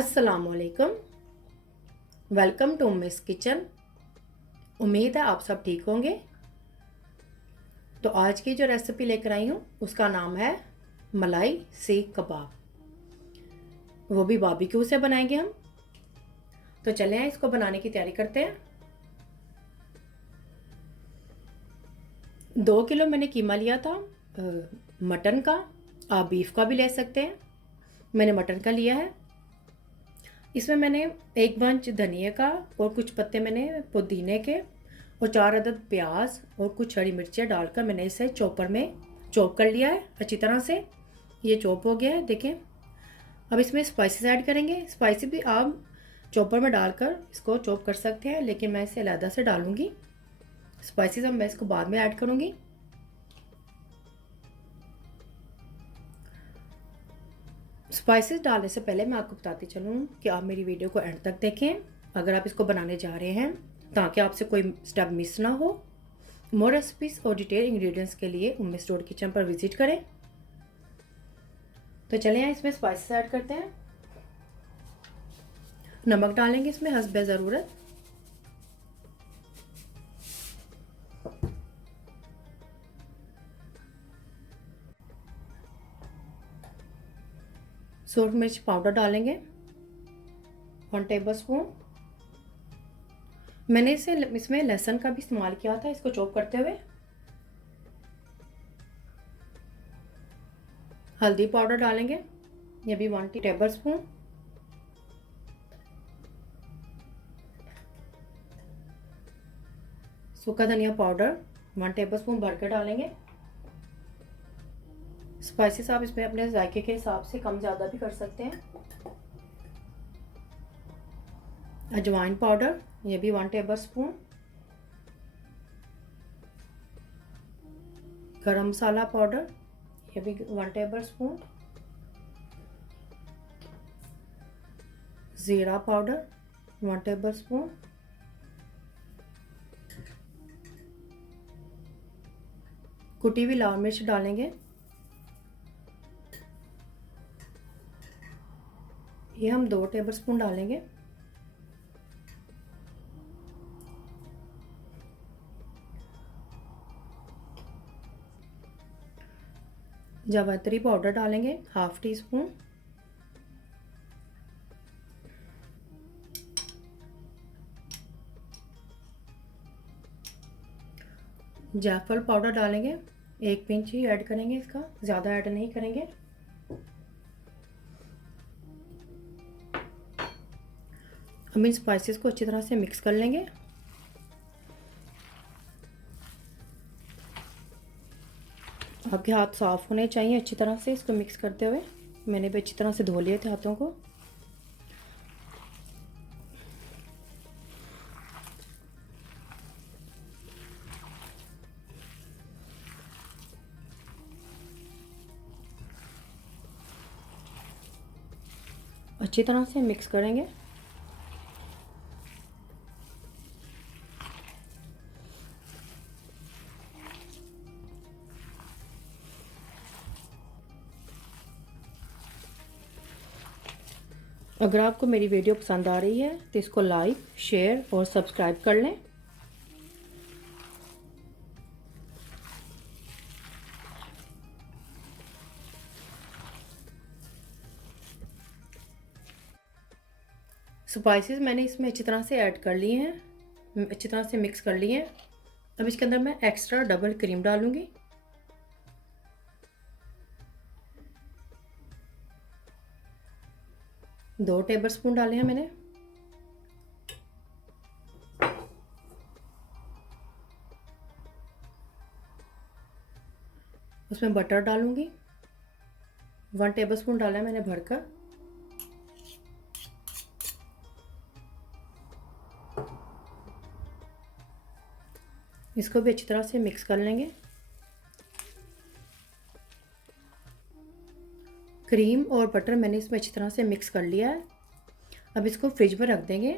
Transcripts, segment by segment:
अस्सलामुअलैकुम। Welcome to Miss Kitchen. उम्मीद है आप सब ठीक होंगे। तो आज की जो रेसिपी लेकर आई हूँ उसका नाम है मलाई सीख कबाब। वो भी बारबेक्यू से बनाएंगे हम। तो चलें इसको बनाने की तैयारी करते हैं। 2 किलो मैंने कीमा लिया था मटन का। आप बीफ का भी ले सकते हैं। मैंने मटन का लिया है। इसमें मैंने 1 बंच धनिया का और कुछ पत्ते मैंने पुदीने के और 4 अदद प्याज और कुछ हरी मिर्चियाँ डालकर मैंने इसे चॉपर में चॉप कर लिया है अच्छी तरह से। ये चॉप हो गया है, देखें। अब इसमें स्पाइसेस ऐड करेंगे। स्पाइसी भी आप चॉपर में डालकर इसको चॉप कर सकते हैं, लेकिन मैं इसे अलग से डालूंगी। स्पाइसेस अब मैं इसको बाद में ऐड करूंगी। स्पाइसेस डालने से पहले मैं आपको बताती चलूँ कि आप मेरी वीडियो को एंड तक देखें अगर आप इसको बनाने जा रहे हैं, ताकि आपसे कोई स्टेप मिस ना हो। मोर रेसिपीज और डिटेल इंग्रेडिएंट्स के लिए उम्मी स्टोर किचन पर विजिट करें। तो चलें यहाँ इसमें स्पाइसेस ऐड करते हैं। नमक डालेंगे इसमें हस्बे ज़रूरत। सूरख मिर्च पाउडर डालेंगे 1 टेबल स्पून। मैंने इसमें लहसुन का भी इस्तेमाल किया था इसको चॉप करते हुए। हल्दी पाउडर डालेंगे, ये भी 1 टेबल स्पून। सूखा धनिया पाउडर 1 टेबल स्पून भर के डालेंगे। स्पाइसेस आप इसमें अपने जायके के हिसाब से कम ज़्यादा भी कर सकते हैं। अजवाइन पाउडर, ये भी 1 टेबल स्पून। गरम मसाला पाउडर, ये भी 1 टेबल स्पून। ज़ीरा पाउडर 1 टेबल स्पून। कुटी हुई लाल मिर्च डालेंगे, ये हम 2 टेबल स्पून डालेंगे। जावित्री पाउडर डालेंगे 1/2 टीस्पून। जायफल पाउडर डालेंगे, 1 पिंच ही ऐड करेंगे, इसका ज़्यादा ऐड नहीं करेंगे। हम इन स्पाइसेस को अच्छी तरह से मिक्स कर लेंगे। आपके हाथ साफ होने चाहिए अच्छी तरह से इसको मिक्स करते हुए। मैंने भी अच्छी तरह से धो लिए थे हाथों को। अच्छी तरह से मिक्स करेंगे। अगर आपको मेरी वीडियो पसंद आ रही है तो इसको लाइक, शेयर और सब्सक्राइब कर लें। स्पाइसेस मैंने इसमें अच्छी तरह से ऐड कर लिए हैं, अच्छी तरह से मिक्स कर लिए हैं। अब इसके अंदर मैं एक्स्ट्रा डबल क्रीम डालूंगी। दो टेबल स्पून डाले हैं मैंने। उसमें बटर डालूंगी, 1 टेबल स्पून डाला है मैंने भरकर। इसको भी अच्छी तरह से मिक्स कर लेंगे। क्रीम और बटर मैंने इसमें अच्छी तरह से मिक्स कर लिया है। अब इसको फ्रिज में रख देंगे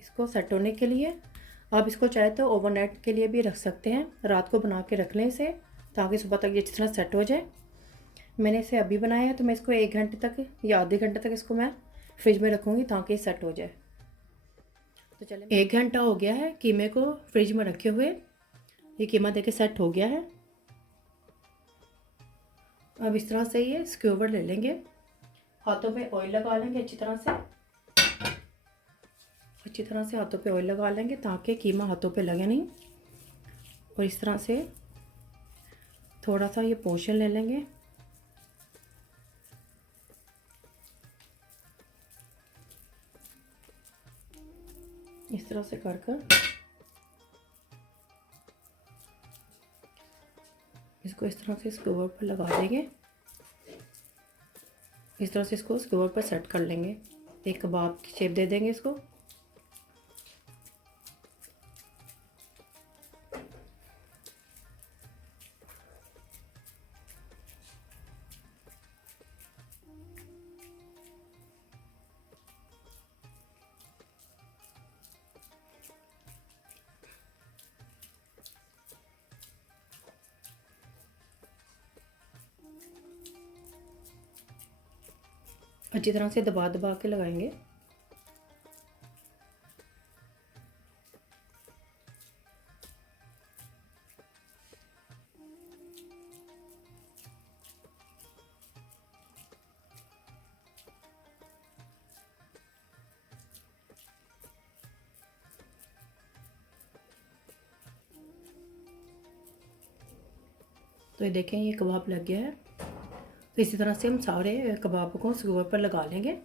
इसको सेट होने के लिए। आप इसको चाहे तो ओवरनाइट के लिए भी रख सकते हैं, रात को बना के रख लें इसे, ताकि सुबह तक ये अच्छी तरह सेट हो जाए। मैंने इसे अभी बनाया है तो मैं इसको 1 घंटे तक या आधे घंटे तक इसको मैं फ्रिज में रखूँगी ताकि सेट हो जाए। तो चले 1 घंटा हो गया है कीमे को फ्रिज में रखे हुए। ये कीमा देखिए सेट हो गया है। अब इस तरह से ये स्क्यूबर ले लेंगे, हाथों पे ऑयल लगा लेंगे अच्छी तरह से हाथों पे ऑयल लगा लेंगे ताकि कीमा हाथों पे लगे नहीं। और इस तरह से थोड़ा सा ये पोर्शन ले लेंगे। इस तरह से कर इसको इस तरह से स्क्यूबर पर लगा देंगे। इस तरह से इसको स्क्यूबर पर सेट कर लेंगे। एक कबाब की शेप दे देंगे इसको। अच्छी तरह से दबा दबा के लगाएंगे। तो ये देखें ये कबाब लग गया है। तो इसी तरह से हम सारे कबाब को स्क्यूबर पर लगा लेंगे।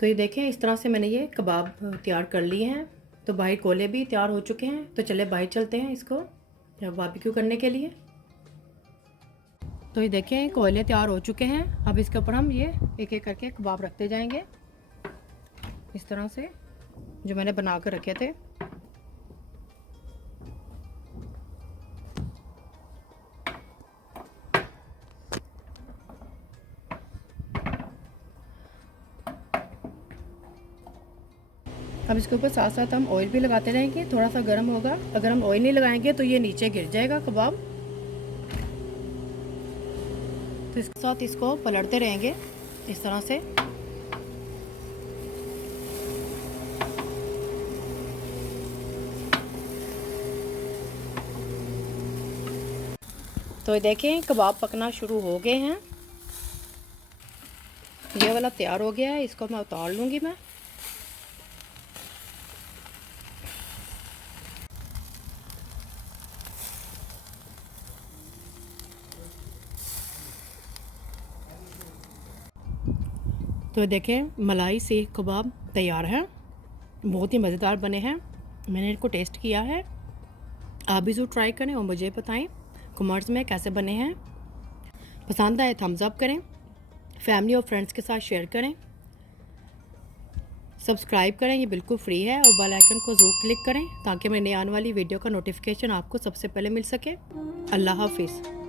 तो ये देखें इस तरह से मैंने ये कबाब तैयार कर लिए हैं। तो बाहर कोले भी तैयार हो चुके हैं। तो चले बाहर चलते हैं इसको बारबेक्यू करने के लिए। तो ये देखें कोयले तैयार हो चुके हैं। अब इसके ऊपर हम ये एक एक करके कबाब रखते जाएंगे इस तरह से, जो मैंने बना कर रखे थे। अब इसके ऊपर साथ साथ हम ऑयल भी लगाते रहेंगे। थोड़ा सा गर्म होगा, अगर हम ऑयल नहीं लगाएंगे तो ये नीचे गिर जाएगा कबाब। तो इसके साथ इसको पलटते रहेंगे इस तरह से। तो देखें कबाब पकना शुरू हो गए हैं। ये वाला तैयार हो गया है, इसको मैं उतार लूँगी मैं। तो देखें मलाई सीख कबाब तैयार है। बहुत ही मज़ेदार बने हैं। मैंने इनको टेस्ट किया है, आप भी ज़रूर ट्राई करें और मुझे बताएं कमेंट्स में कैसे बने हैं। पसंद आए थम्स अप करें, फैमिली और फ्रेंड्स के साथ शेयर करें, सब्सक्राइब करें, ये बिल्कुल फ्री है। और बेल आइकन को ज़रूर क्लिक करें ताकि मेरे नई आने वाली वीडियो का नोटिफिकेशन आपको सबसे पहले मिल सके। अल्लाह हाफिज़।